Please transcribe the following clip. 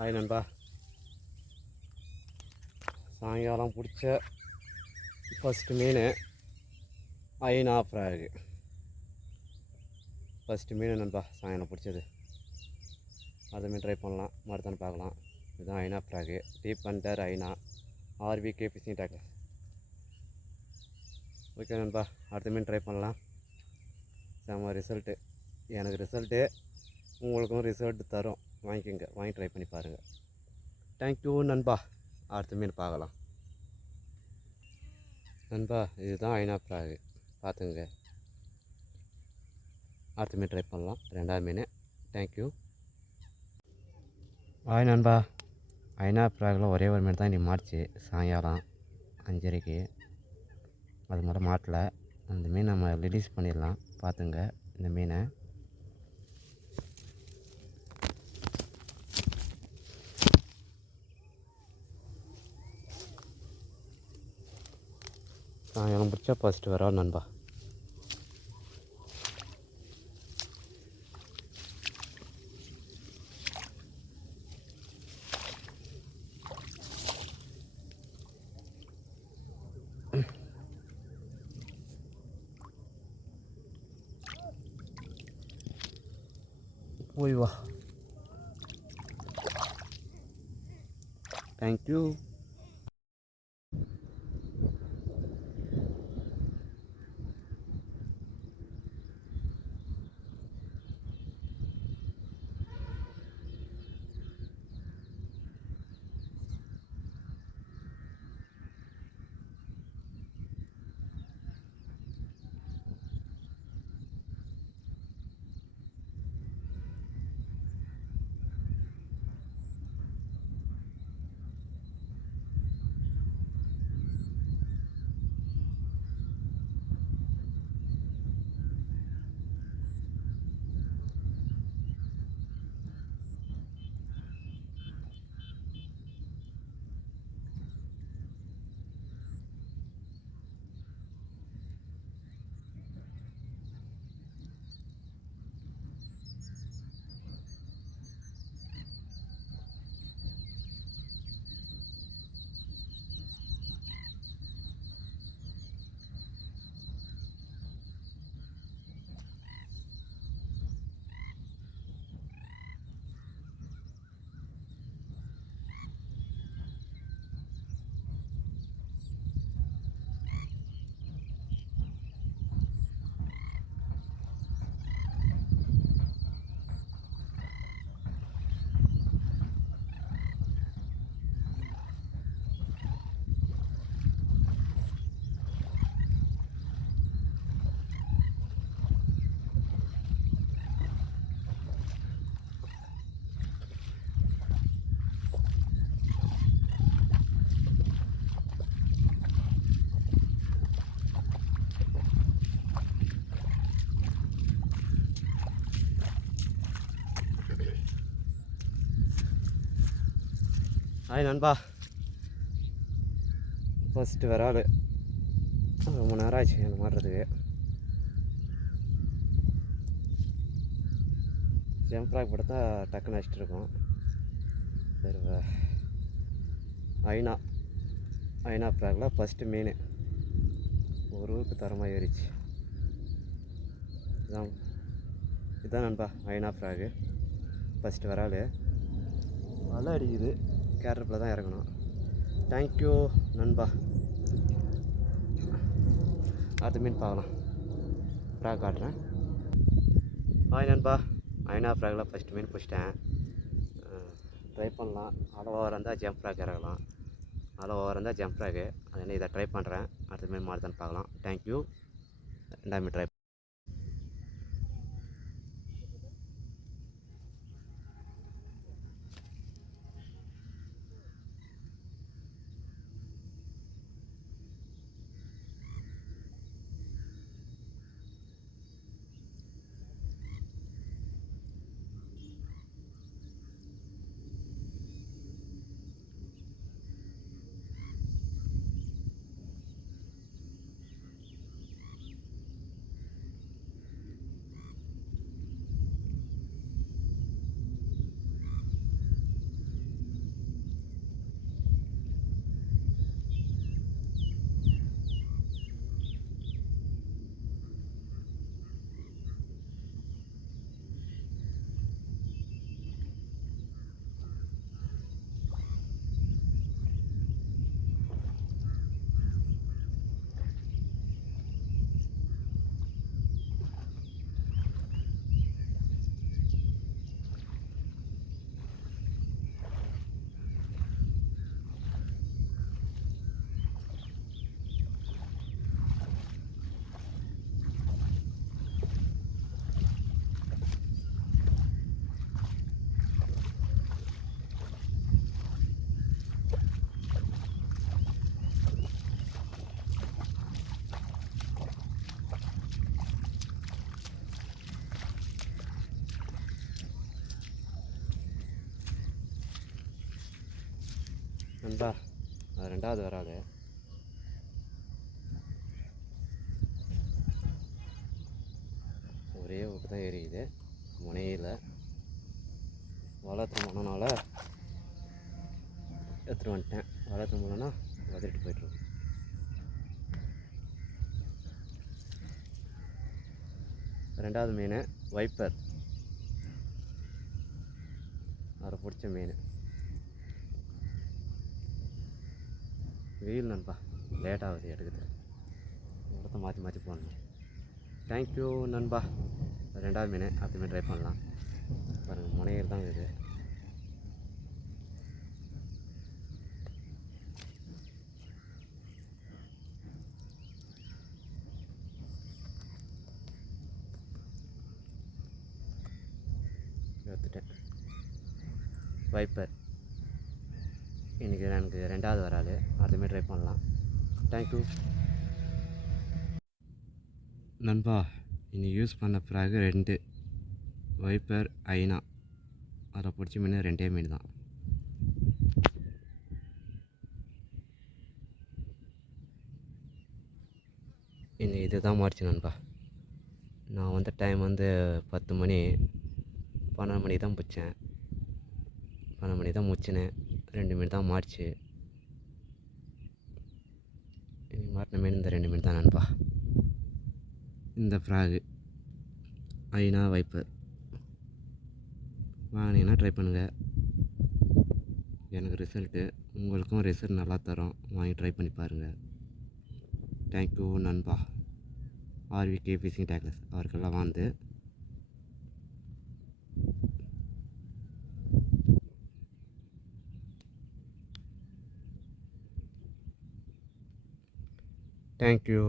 Hi நண்பா. சாயங்காலம் பிடிச்ச ஃபஸ்ட்டு மீன் ஐனா ஃப்ராகு. ஃபஸ்ட்டு மீன் நண்பா சாயங்காலம் பிடிச்சது. அதுமாரி ட்ரை பண்ணலாம், மறுத்தானு பார்க்கலாம். இதுதான் ஐனா ஃப்ராகு, டீப் அண்டர் ஐனா ஆர்விகே ஃபிஷிங் டேக்கர். ஓகே நண்பா, அடுத்த மீன் ட்ரை பண்ணலாம். செம்ம ரிசல்ட்டு, எனக்கு ரிசல்ட்டு உங்களுக்கும் ரிசல்ட் தரும். வாங்கிக்கோங்க, வாங்கி ட்ரை பண்ணி பாருங்கள். தேங்க்யூ நண்பா. அடுத்த மீன் பார்க்கலாம் நண்பா. இதுதான் ஐனா ஃப்ராகு, பார்த்துங்க. அடுத்த மீன் ட்ரை பண்ணலாம், ரெண்டாவது மீன். தேங்க்யூ. ஹாய் நண்பா. ஐனா ஃப்ராகில் ஒரே ஒரு மீன் தான் இன்றைக்கி மாட்டுச்சு சாயங்காலம் 5:30க்கு. அது மட்டும் மாட்டலை. அந்த மீன் நம்ம ரிலீஸ் பண்ணிடலாம், பார்த்துங்க இந்த மீனை. சாயங்காலம் பிடிச்சா ஃபஸ்ட்டு வரோம் நண்பா. போய் வா. தேங்க்யூ. ஹாய் நண்பா. ஃபஸ்ட்டு விரால். ரொம்ப நேரம் ஆச்சு எனக்கு மாட்டுறதுக்கு. ஜம்ப்ராக் படுத்தா டக்குன்னு அடிச்சிட்டு இருக்கோம். சரி, ஐனா ஃப்ராகில் ஃபஸ்ட்டு மீன் ஒரு ஊருக்கு தரமாக ஏறிச்சு. இதுதான் நண்பா ஐனா ஃப்ராகு, ஃபஸ்ட்டு விரால். வலை அடிக்குது, கேரப்பில் தான் இறங்கணும். தேங்க்யூ நண்பா. அடுத்த மீன் பார்க்கலாம், ஃப்ராக் காட்டுறேன். ஹாய் நண்பா. ஐனா ஃப்ராகில் ஃபஸ்ட்டு மீன் பிடிச்சிட்டேன். ட்ரை பண்ணலாம். அலை ஓவர் இருந்தால் ஜம்ப் ஃப்ராக் இறங்கலாம், அலை ஓவர் இருந்தால் ஜம்ப் ஃப்ராகு. அதனால் இதை ட்ரை பண்ணுறேன். அடுத்த மீன் மாறுதான்னு பார்க்கலாம். தேங்க்யூ. ரெண்டாவது மீன் ட்ரை. நண்பா அது ரெண்டாவது வராது. ஒரே ஊக்கு தான் எரியுது, முனையில் வளர்த்து போனனால எடுத்துகிட்டு வந்துட்டேன். வளர்த்து போனோன்னா வதறிட்டு போய்ட்டுருவோம். ரெண்டாவது மீன் வைப்பர், அதை பிடிச்ச மீன். வெயில் நண்பா, லேட் ஆகுது எடுக்குது, இடத்த மாற்றி மாற்றி போடணும். தேங்க்யூ நண்பா. ரெண்டாவது மீன் அடுத்த மீன் ட்ரை பண்ணலாம். பாருங்கள் முனையில் தான் இது. எடுத்துட்டேன் வைப்பர். இன்றைக்கி எனக்கு ரெண்டாவது வராது, அடுத்த மீன் ட்ரை பண்ணலாம். தேங்க்யூ நண்பா. இன்னைக்கு யூஸ் பண்ண பிறகு 2 வைப்பர் ஐனா, அதை பிடிச்ச மீன் 2 மீன் தான். இன்னைக்கு இது தான் மாறிச்சு நண்பா. நான் வந்த டைம் 10 மணி, 12 மணிக்கு தான் பிடிச்சேன். 12 மணி தான் முடிச்சினேன். 2 மீன் தான் மாறிச்சு. இன்னைக்கு மாட்டின மீன் இந்த 2 மீன் தான் நண்பா. இந்த ஃப்ராகு ஐனா வைப்பர் வாங்கினீங்கன்னா ட்ரை பண்ணுங்கள். எனக்கு ரிசல்ட்டு, உங்களுக்கும் ரிசல்ட் நல்லா தரும், வாங்கி ட்ரை பண்ணி பாருங்கள். தேங்க்யூ நண்பா. ஆர்விகே ஃபிஷிங் டேக்லஸ் அவருக்கெல்லாம் வந்து தேங்க்யூ.